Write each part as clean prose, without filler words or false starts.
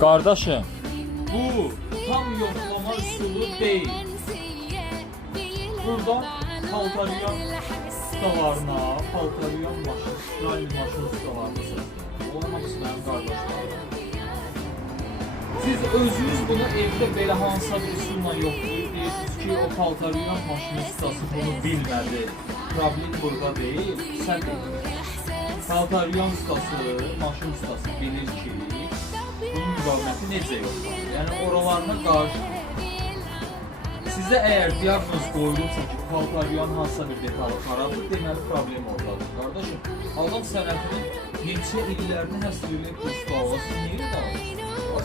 Qardaşım, bu tam yoxlama üsulu deyil. Burada paltaryan ustalarına, paltaryan maşın ustalarına sözlənir. Olmaq istəyən qardaşlarım. Siz özünüz bunu evdə belə hansısa bir üsulla yoxlayıb deyirsiniz ki, o paltaryan maşın ustası bunu bilmədi. Problem burada deyil, sən deyil. Paltaryan ustası, maşın ustası bilir ki, bunun müqaviməti necə yoxlanır. Yəni oralarına qarşı sizə əgər diaqnoz qoyulursa ki, paltaryan hansısa bir detalı xarabdır, deməli problem oradadır. Qardaşım, adam sənətinin neçə illərini həsr edib ustalısı niyə qalır?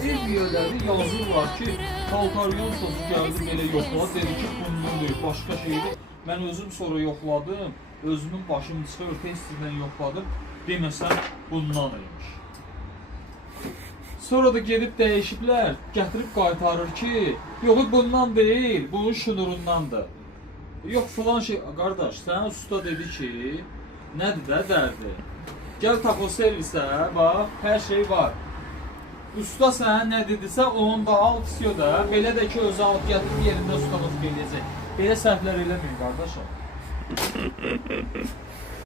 Ev üyeləri yazırlar ki, paltaryan ustası gəldi belə yoxladı, dedi ki, bundan deyil, başqa şeydir. Mən özüm sonra yoxladım, özümün başımı çıxır, testlə yoxladım, deməsən bundan imiş. Sonra da gedib dəyişiblər, gətirib qaytarır ki, yox bundan deyil, bunun şunurundandır. Yox filan şey, qardaş, sənə usta dedi ki, nədir də dərdi? Gəl taxıl servisə, bax, hər şey var. Usta sənə nə dedisə, onun da al, pisiyo da, belə də ki, özü alıb gətirib yerində ustamız beləcək. Belə səhvlər eləməyin, qardaşım.